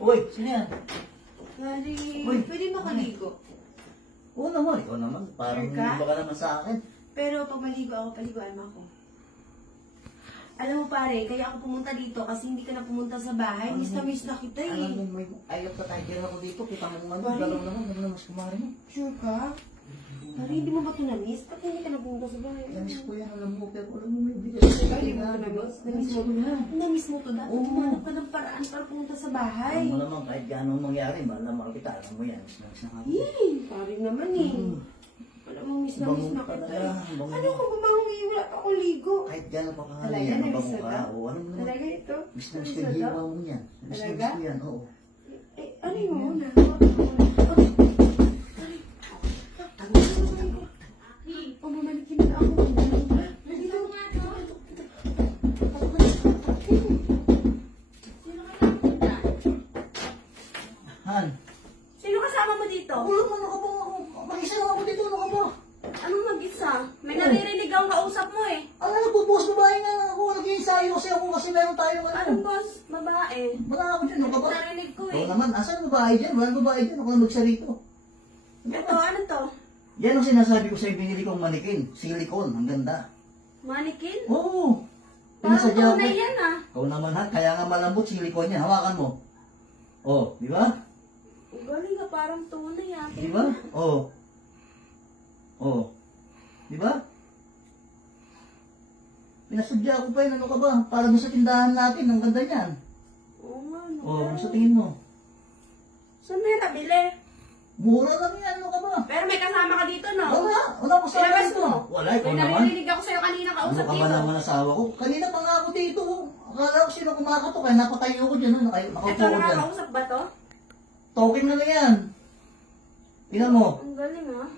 Uy, sino yan? Mari, Uy, pwede ba kaligo? Oo naman, ikaw naman. Parang Sure ka? iba ka naman sa akin. Pero pag maligo ako, paliguan mo ako. Alam mo pare, kaya ako pumunta dito kasi hindi ka na pumunta sa bahay. Miss na kita eh. Alam mo, may ayot ka tayo. Kaya ako dito, kita mo naman. Bakit? Galaw naman, ano naman mas kumari mo. Sure ka? Pare, hindi mo ba ito na-miss? Ba't hindi ka na pumunta sa bahay? Namiss ko yan, alam mo. Pero alam mo, may bigat. Ay, hindi mo ito na-miss? Na-miss mo na? Na-miss mo ito dahil tumanap ka ng paraan para pumunta sa bahay. Alam mo naman, kahit gano'ng mangyari, malam mo kita. Alam mo yan, miss na ako. Eh, pare naman eh. Alam mo, miss na kita. Ano ko ba mga wala pa akong ligo? Kahit gano'n pa Talaga, kahali yan, ang na-miss bango na ka. ba? O, alam mo naman. Talaga ito? Miss na miss Na-miss ka, na hiwa to? mo yan. Miss na Talaga? miss ko yan, oo. Eh, ano yung muna? Pamamalikin na ako. Dito nga to. Han, Sino kasama mo dito? ako lang, ano ka ba? Mag-isa lang ako dito, ano ka ba? Anong mag-isa? May naririnig akong kausap mo eh. Ano, nagpo-post babae nga lang ako. Nag-iensayo kasi meron tayong ano. Anong boss? Babae. Wala ako dyan, ano ka ba? Narinig ko Oo eh. naman, asan ang babae dyan? Walang babae dyan, ako lang magsarito. Ito, ano to? Yan ang sinasabi ko sa'yo, binili kong manikin. Silicone, ang ganda. Mannequin? Oo. Parang Pinasadya ko. tunay yan ah. Ikaw naman ha, kaya nga malambot silicone yan. Hawakan mo. Oh, di ba? Galing ka, parang tunay ah. Di ba? Oh. Oh. Di ba? Pinasadya ko pa yun, ano ka ba? Para doon sa tindahan natin, ang ganda niyan. Oo nga, no. Oh, ano sa tingin mo? Saan mo yan nabili? Mura lang yan, ano ka ba? Pero may kasama ka dito, no? Wala ko sa Ilabas ito. mo. Wala, ikaw May naman. naririnig ako sa'yo kanina Ano kausap ka ba dito. naman asawa ko? Kanina pa nga ako dito. Akala ko sino kumakato, kaya napatayo ko dyan. Nakaupo Ito ko dyan. nakakausap ba to? Talking na yan. Tingnan mo. Ang galing ah.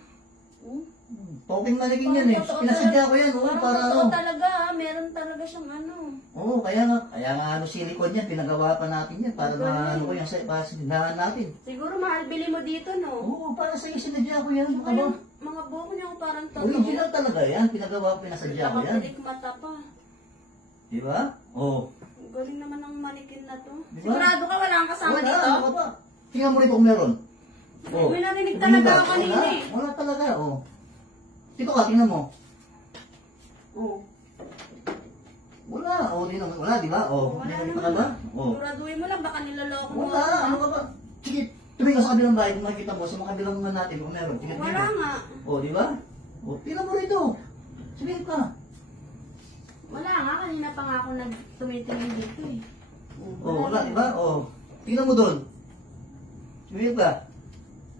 Talking na naging yan eh. Pinasadya ko yan, Parang para totoo ano. talaga ah. Meron talaga siyang ano. Oo, kaya nga ano silicone yan, pinagawa pa natin yan para na ano ko yan para sa tindahan natin. Siguro mahal bili mo dito, no? Oo, para sa iyo sinadya ko yan. Saka yung mga buhok niya ko parang totoo. Original talaga yan, pinagawa, pinasadya ko yan. Nakapilik mata pa. Di ba? Oo. Ang galing naman ng manikin na to. Diba? Sigurado ka wala kang kasama Wala, dito? ano ka ba? Tingnan mo rin kung meron. Oo. May narinig talaga ako kanina Wala, eh. wala talaga, oo. Dito ka, tingnan mo. Oo. Wala, oo, di naman, wala, di ba? Oo, Wala may naman. ka ba? Oo. Siguraduhin mo lang, baka niloloko mo. Wala, ano ka ba? Sige, tumingin ka sa kabilang bahay kung makikita mo, sa mga kabilang mga natin kung meron. Sige, Wala tingnan mo. nga. Oo, di ba? Oo, tingnan mo rito. Sige ka. Wala nga, kanina pa nga ako nagtumitingin dito eh. Oo, wala, di ba? Oo. Tingnan mo doon. Sige ka.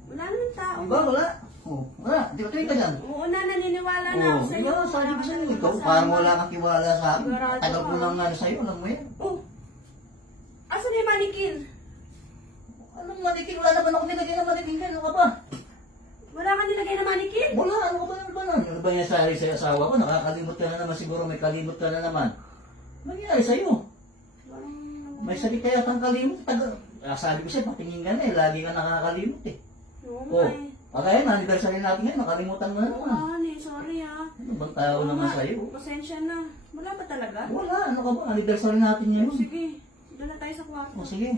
Wala naman tao. Di ba? Wala. Oo, wala. Di ba tumingin ka dyan? Oo na, naniniwala na Oo, ako di sa'yo. ba? Sabi ko Wala sa'yo, ka ikaw, kasama. parang wala kang tiwala sa akin. Sigurado Tagal ko ka. lang nga sa'yo, alam mo yan. Oh. Asan yung manikin? Anong manikin? Wala naman ako nilagay na manikin ka. Ano ka ba? Wala ka nilagay na manikin? Wala. Ano ka ba? Ano ba nun? Ano ba yung sari sa asawa ko? Nakakalimot ka na naman siguro. May kalimot ka na naman. Ano nangyari sa'yo? May sakit kaya kang kalimot. Sabi ko sa'yo, patingin ka na eh. Lagi ka nakakalimot eh. Oo Oh, nga eh. pagkain, anniversary natin ngayon. Nakalimutan mo na Oo naman. nga eh, sorry ah. Ano bang tao Oo naman nga, sa'yo? Pasensya na. Wala ba talaga? Wala. Ano ka ba? Anniversary natin ngayon. Sige, doon na tayo sa kwarto. O sige.